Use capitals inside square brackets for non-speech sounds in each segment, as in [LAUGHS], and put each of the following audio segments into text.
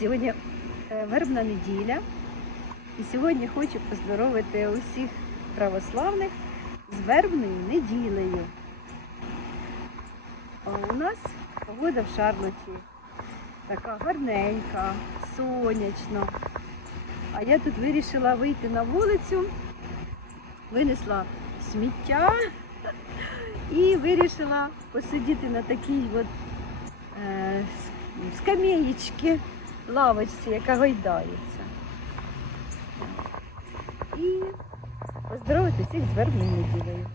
Сьогодні е, вербна неділя, і сьогодні хочу поздоровити усіх православних з вербною неділею. А У нас погода в Шарлоті така гарненька, сонячно. А я тут вирішила вийти на вулицю, винесла сміття [LAUGHS] і вирішила посидіти на такій от е, с- скамеєчці, лавочці, яка гойдається. І поздоровити всіх з вербною неділею.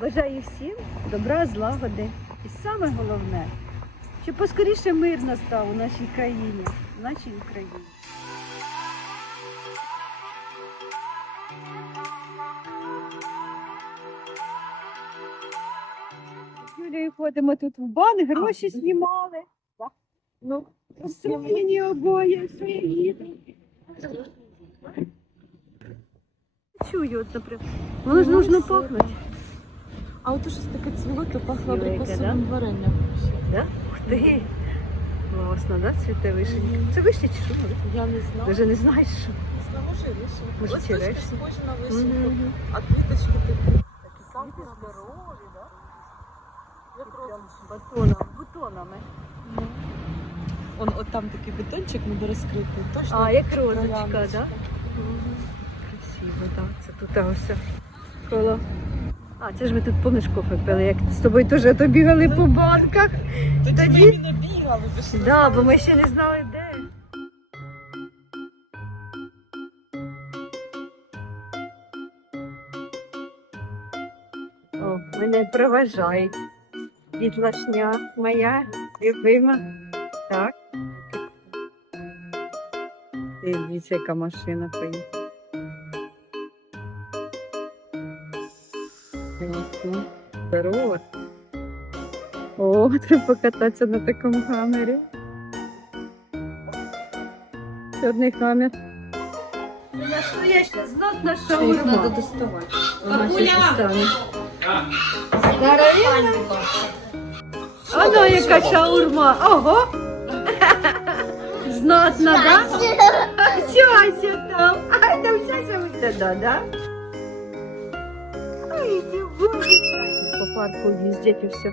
Бажаю всім добра, злагоди. І саме головне, щоб поскоріше мир настав у нашій країні, в нашій Україні. Юлією ходимо тут в бан, гроші знімали. Ну, розстроєні обоє, свої. Чую, от, наприклад. Воно ж нужно пахнути. А от щось таке цвіло, то пахло абрикосовим варенням. Да? Ух ти! Класно, да, цвіте вишенька? Це вишня чи що? Я не знала. Ти вже не знаєш, що? Не знала, може вишенька. Може, Листочки черешня? схожі на вишеньку, Мгм. а квіточки такі. Такі самі здорові, да? Як розочки. Батоном, бутонами. Он, от там такий бетончик недорозкритий. Точно. А, як розочка, да? Красиво, так. Це тут ось коло. А, це ж ми тут помниш кофе пили, як з тобою теж то бігали по банках. Тоді, Тоді- ми не бігали, Да, бо ми ще не знали де. О, мене проважають. Підлашня моя любима. Ти дивіться, яка машина поїхала. Здорово. О, треба покататися на такому хамері. Чорний хамер. Це настояща знатна шаурма. доставати. Вона щас стане. Здоровенна. Оно яка шаурма. Ого. [LAUGHS] Знатна, да? Сяся там. А там Сяся витада, да? Ай, ти. По парку їздять і все.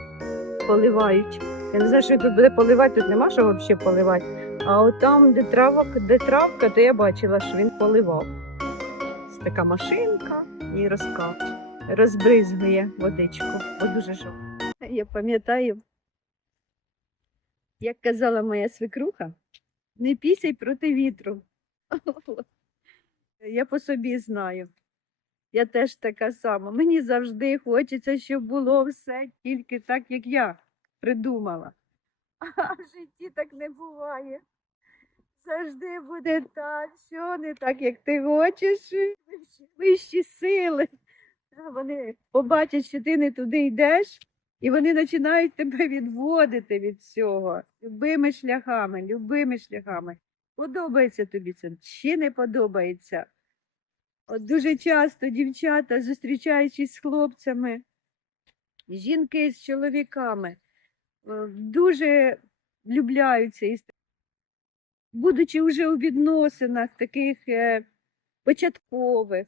Поливають. Я не знаю, що тут буде поливати, тут нема що взагалі поливати. А от там, де травок, де травка, то я бачила, що він поливав. Ось така машинка і розкав. Розбризгує водичку, бо дуже жовто. Я пам'ятаю, як казала моя свекруха, не пісяй проти вітру. [LAUGHS] Я по собі знаю. Я теж така сама. Мені завжди хочеться, щоб було все тільки так, як я придумала. [LAUGHS] А в житті так не буває. Завжди буде так, що не так, як ти хочеш. Вищі- сили. Вони побачать, що ти не туди йдеш, і вони починають тебе відводити від цього любими шляхами, любими шляхами. Подобається тобі це чи не подобається? От дуже часто дівчата, зустрічаючись з хлопцями, жінки з чоловіками, е, дуже влюбляються і будучи вже у відносинах таких е, початкових.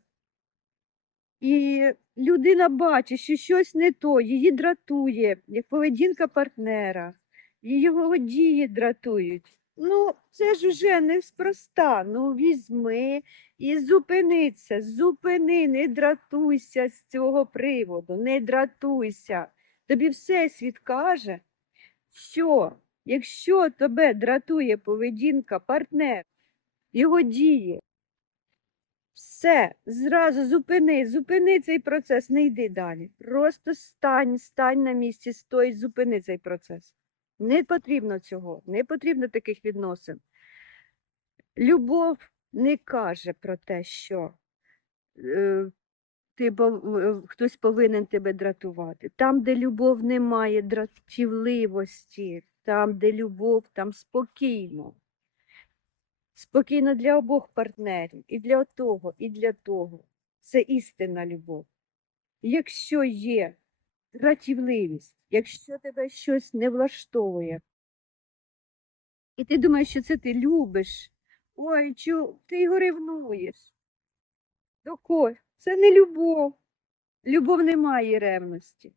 І людина бачить, що щось не то, її дратує, як поведінка партнера, його дії дратують. Ну, це ж уже неспроста. Ну, візьми і зупиниться, зупини, не дратуйся з цього приводу, не дратуйся. Тобі Всесвіт каже, що якщо тебе дратує поведінка партнера, його дії, все, зразу зупини, зупини цей процес, не йди далі. Просто стань, стань на місці, стой, зупини цей процес. Не потрібно цього, не потрібно таких відносин. Любов не каже про те, що е, ти, е, хтось повинен тебе дратувати. Там, де любов немає дратівливості, там, де любов, там спокійно. Спокійно для обох партнерів, і для того, і для того. Це істинна любов. Якщо є дратівливість, якщо тебе щось не влаштовує, І ти думаєш, що це ти любиш. Ой, чу, ти його ревнуєш. До кого? Це не любов. Любов не має ревності.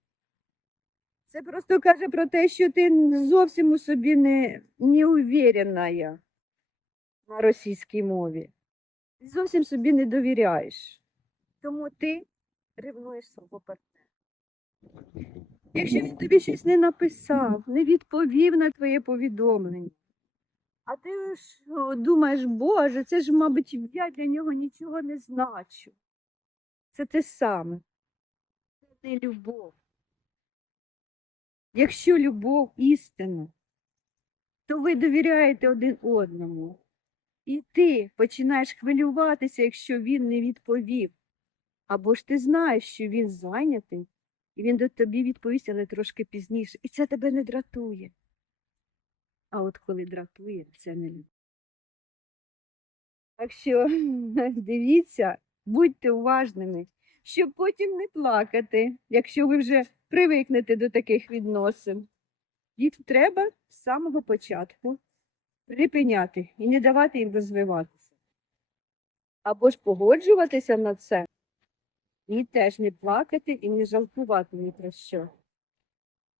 Це просто каже про те, що ти зовсім у собі не, не уверена я на російській мові. Ти зовсім собі не довіряєш. Тому ти ревнуєш свого партнера. Якщо він тобі щось не написав, не відповів на твоє повідомлення, а ти ж думаєш, Боже, це ж, мабуть, я для нього нічого не значу. Це те саме. Це не любов. Якщо любов істина, то ви довіряєте один одному. І ти починаєш хвилюватися, якщо він не відповів. Або ж ти знаєш, що він зайнятий, і він до тобі відповість, але трошки пізніше. І це тебе не дратує. А от коли дратує, це не любов. Так що [LAUGHS] дивіться, будьте уважними, щоб потім не плакати, якщо ви вже привикнете до таких відносин. Їх треба з самого початку припиняти і не давати їм розвиватися. Або ж погоджуватися на це і теж не плакати і не жалкувати ні про що.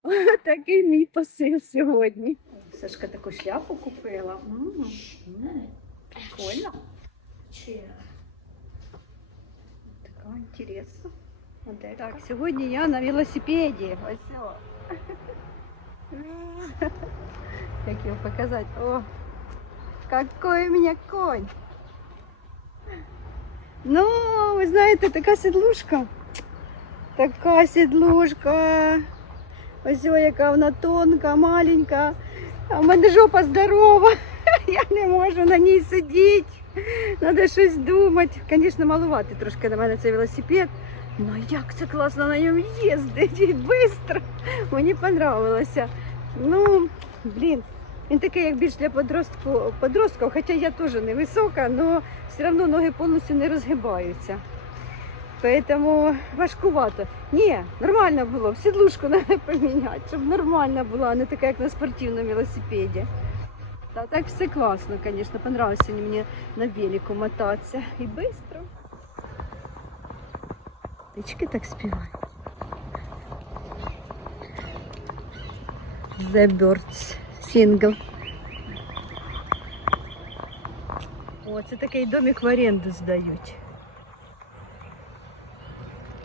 [LAUGHS] Такий мій посил сьогодні. Сашка таку шляпу купила. Прикольно. Така інтересна. Так, сьогодні я на велосипеді. Ось. [LAUGHS] о. [LAUGHS] Як його показати? О, какой у мене конь. Ну, ви знаєте, така сідлушка. Така сідлушка. Ось о, яка вона тонка, маленька. А в мене жопа здорова. [LAUGHS] Я не можу на ній сидіти. Треба щось думати. Звісно, малувати трошки на мене цей велосипед. Ну як це класно на ньому їздити, швидко. Мені понравилося. Ну, блін, він такий, як більш для подростку, подростків, хоча я теж не висока, але все одно ноги повністю не розгибаються. Поэтому важкувато. Ні, нормально було, сідлушку [LAUGHS] треба поміняти, щоб нормально була, а не така, як на спортивному велосипеді. Та так все класно, звісно, понравилося мені на велику мотатися. І швидко. Птички так співають. The Birds Single. О, це такий домик в оренду здають.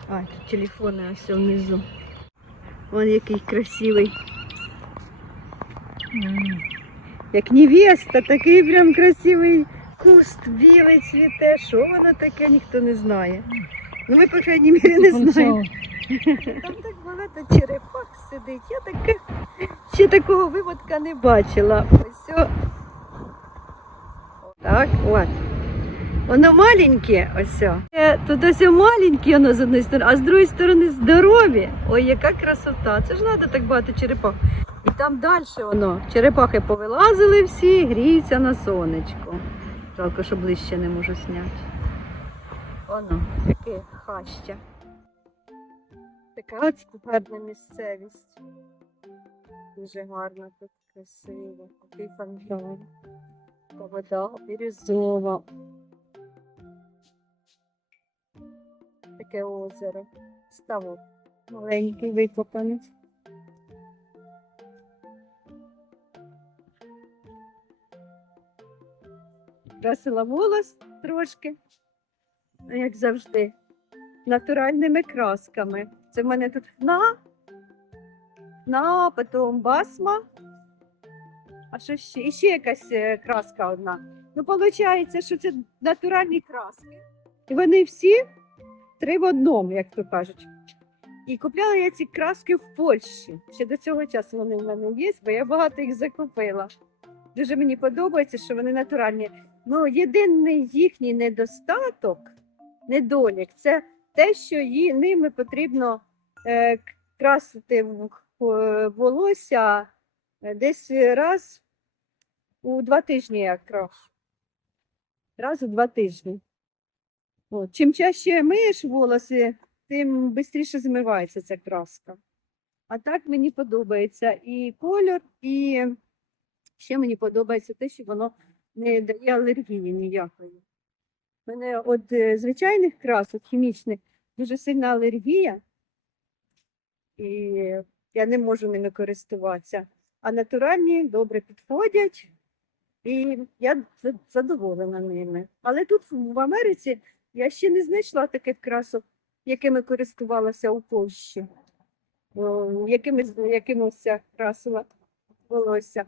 А, тут телефони ось внизу. Вон який красивий. М. Як невеста, такий прям красивий куст білий цвіте. Що воно таке, ніхто не знає. Ну ми, по крайній мірі, не знаємо. Там так багато черепах сидить. Я таке ще такого виводка не бачила. Ось. о. Так, от. Воно маленьке, ось. о. Е, Тут ось маленьке воно з одної сторони, а з другої сторони здорові. Ой, яка красота. Це ж треба так багато черепах. І там далі воно. Черепахи повилазили всі, гріються на сонечку. Жалко, що ближче не можу зняти. Воно, яке хаща. Така от гарна місцевість. Дуже гарно тут красиво. Такий фонтан. Та вода бірюзова. Таке озеро. Ставок. Маленький викопаний. Красила волос трошки, як завжди, натуральними красками. Це в мене тут хна, хна, потім басма. А що ще? І ще якась е, краска одна. Ну, виходить, що це натуральні краски. І вони всі три в одному, як то кажуть. І купляла я ці краски в Польщі. Ще до цього часу вони в мене є, бо я багато їх закупила. Дуже мені подобається, що вони натуральні. Ну, єдиний їхній недостаток, недолік, це те, що її, ними потрібно е, красити е, волосся е, десь раз у два тижні я крашу. Раз у два тижні. От. Чим чаще миєш волоси, тим швидше змивається ця краска. А так мені подобається і кольор, і Ще мені подобається те, що воно не дає алергії ніякої. Мене от е, звичайних красок хімічних дуже сильна алергія, і я не можу ними користуватися. А натуральні добре підходять, і я задоволена ними. Але тут в Америці я ще не знайшла таких красок, якими користувалася у Польщі, якими, якими красила волосся.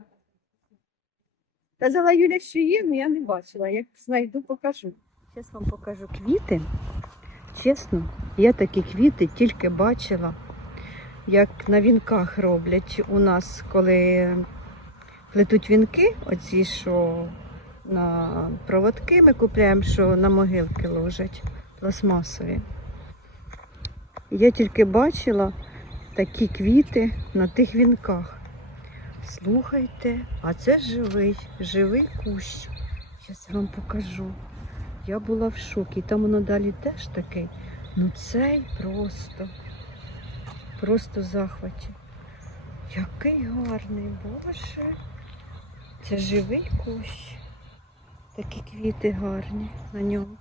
Казала Юля, що є, але я не бачила. Як знайду, покажу. Зараз вам покажу квіти. Чесно, я такі квіти тільки бачила, як на вінках роблять у нас, коли плетуть вінки, оці, що на проводки ми купуємо, що на могилки ложать пластмасові. Я тільки бачила такі квіти на тих вінках. Слухайте, а це живий, живий кущ. Зараз я вам покажу. Я була в шокі. Там воно далі теж такий. Ну цей просто, просто захваті. Який гарний, Боже. Це живий кущ. Такі квіти гарні на ньому.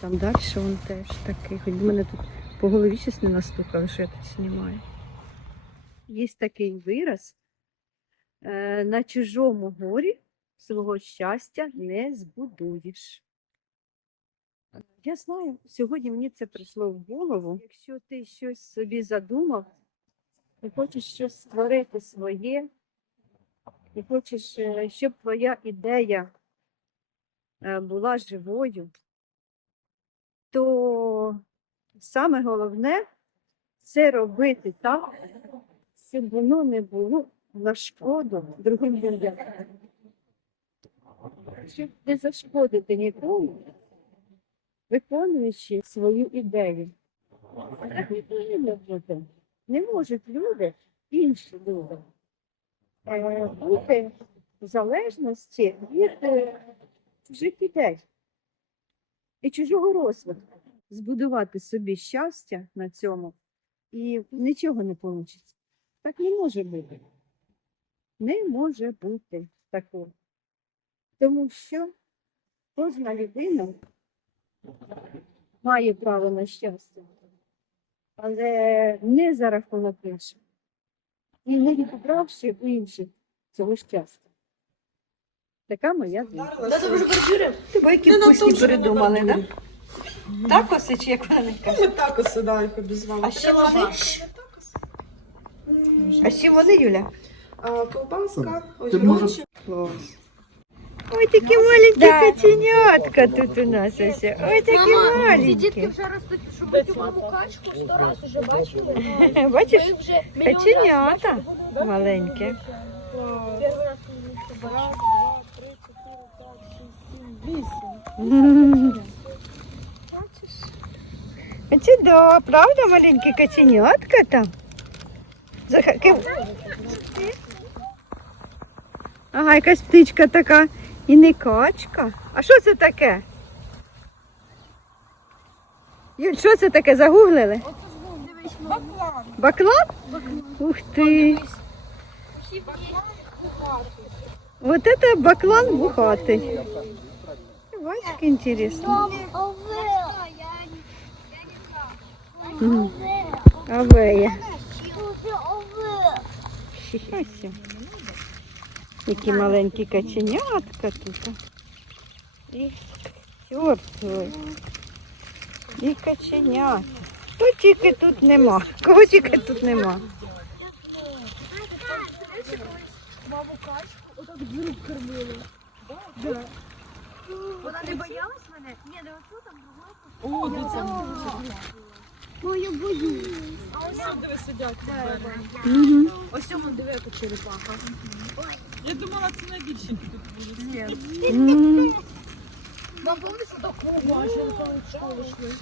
Там далі він теж такий. Хоч мене тут по голові щось не настукали, що я тут знімаю. Є такий вираз. Е, на чужому горі свого щастя не збудуєш. Я знаю, сьогодні мені це прийшло в голову. Якщо ти щось собі задумав, і хочеш щось створити своє, і хочеш, е, щоб твоя ідея е, була живою, то саме головне це робити так, щоб воно не було на шкоду другим людям. Щоб не зашкодити нікому, виконуючи свою ідею. А так не повинно бути. Не можуть люди, інші люди, е, бути в залежності від е, чужих ідей і чужого розвитку. Збудувати собі щастя на цьому і нічого не вийде. Так не може бути. Не може бути такого. Тому що кожна людина має право на щастя, але не за рахунок інших. І не відібравши у інших цього щастя. Така моя думка. Тебе які Не на вкусні тому, що передумали, так? Такоси чи як вони кажуть? Ми так ось їх обізвали. А ще вони? А ще вони, Юля? А, Ковбаска, Ти можеш- огірочок. Клас. Ой, такі маленькі котенятка тут у нас ось. Ой, такі Мама, ці дітки маленькі. вже ростуть, щоб ми цю маму качку сто раз уже бачили. [LAUGHS] Бачиш, Ми вже мільйон раз бачили. Маленькі. Перший раз, коли ми їх побачили. Раз, два, три, чотири, п'ять, шість, сім, вісім. Бачиш? Оці да, правда, маленькі котенятка там? Заха- Ага, якась птичка така. І не качка. А що це таке? Юль, що це таке? Загуглили? Баклан. Баклан? Ух ти. Вот это баклан бухатый. Бачиш, як інтересно. Мгм. Авея. Щася. Які маленькі каченятка тут. І тёртові. І каченята. Тільки тут нема? Кого тільки тут нема? Маму качку отак рук кормили. Вона не боялась мене? Ні, не оцю там другою. О, дивіться. Ну, я боюсь. Ось диви сидять. Ось цьому диви, яка черепаха. Я думала, це найбільші тут будуть. Ні. Вам помниш, що коли в школу йшли?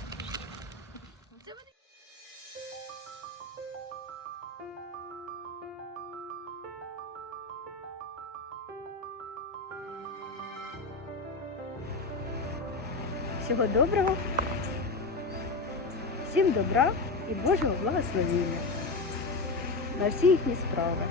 Всього доброго. Всім добра і Божого благословення на всі їхні справи.